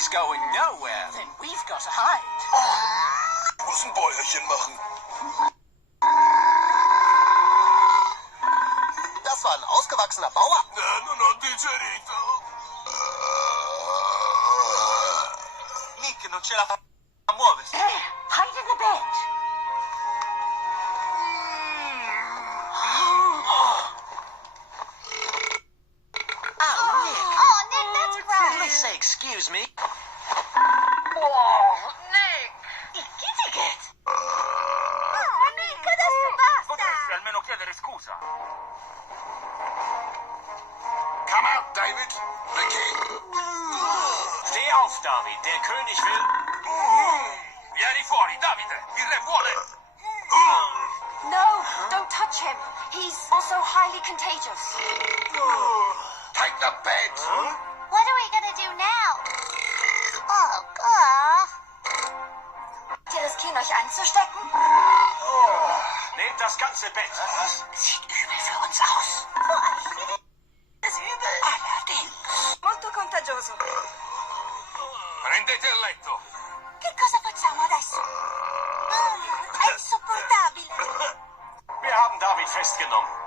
He's going nowhere. Then we've got to hide. Ich muss ein Bäuerchen machen. Das war ein ausgewachsener Bauer. Non digerito. Nick non ce la fa a muoversi. There, hide in the bed. Oh, Nick, that's gross. Please say excuse me. Oh, Nick. Igitigit. Oh, Nick, adesso basta. Potresti almeno chiedere scusa. Come out, David. The king. Steh auf, David. Der König will... Vieni fuori, Davide! Il re vuole... No, don't touch him. He's also highly contagious. Take the bed. What are we gonna do now? Oh, God. Habt ihr riskieren, euch anzustecken? Nehmt das ganze Bett. Sieht übel für uns aus. Das Übel. Allerdings. Molto contagioso. Prendete il letto. Che cosa facciamo adesso? È insopportabile. Wir haben David festgenommen.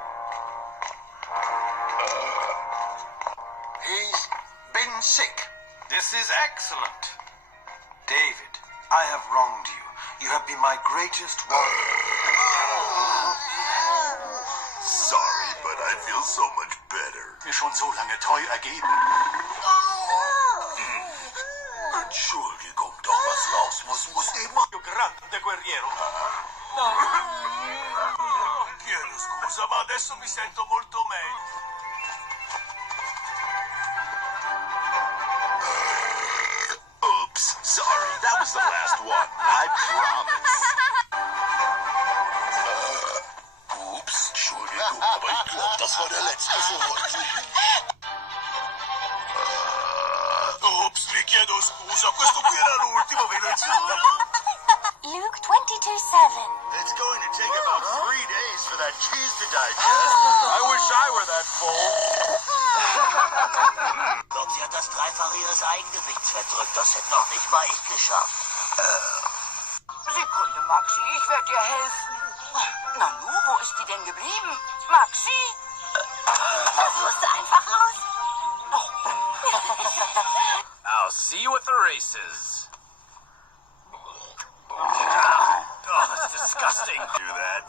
He's been sick. This is excellent. David, I have wronged you. You have been my greatest warrior. Sorry, but I feel so much better. Mir schon so lange treu ergeben. Entschuldigung, doch was raus muss immer. Grande guerriero. Chiedo scusa, ma adesso mi sento molto meglio. Oops, sorry, that was the last one. I promise. Ups, Entschuldigung, aber ich glaube, das war der letzte für heute. Ops, vi chiedo scusa, questo qui era l'ultimo, ve lo giuro. Luke 22:7. It's going to take about 3 days for that cheese to digest. I wish I were that full. Doch sie hat das Dreifache ihres Eigengewichts verdrückt. Das hätte noch nicht mal ich geschafft. Sekunde, Maxi, ich werde dir helfen. Nanu, wo ist die denn geblieben? Maxi? Das musste einfach raus. I'll see you at the races. Oh, that's disgusting. Do that.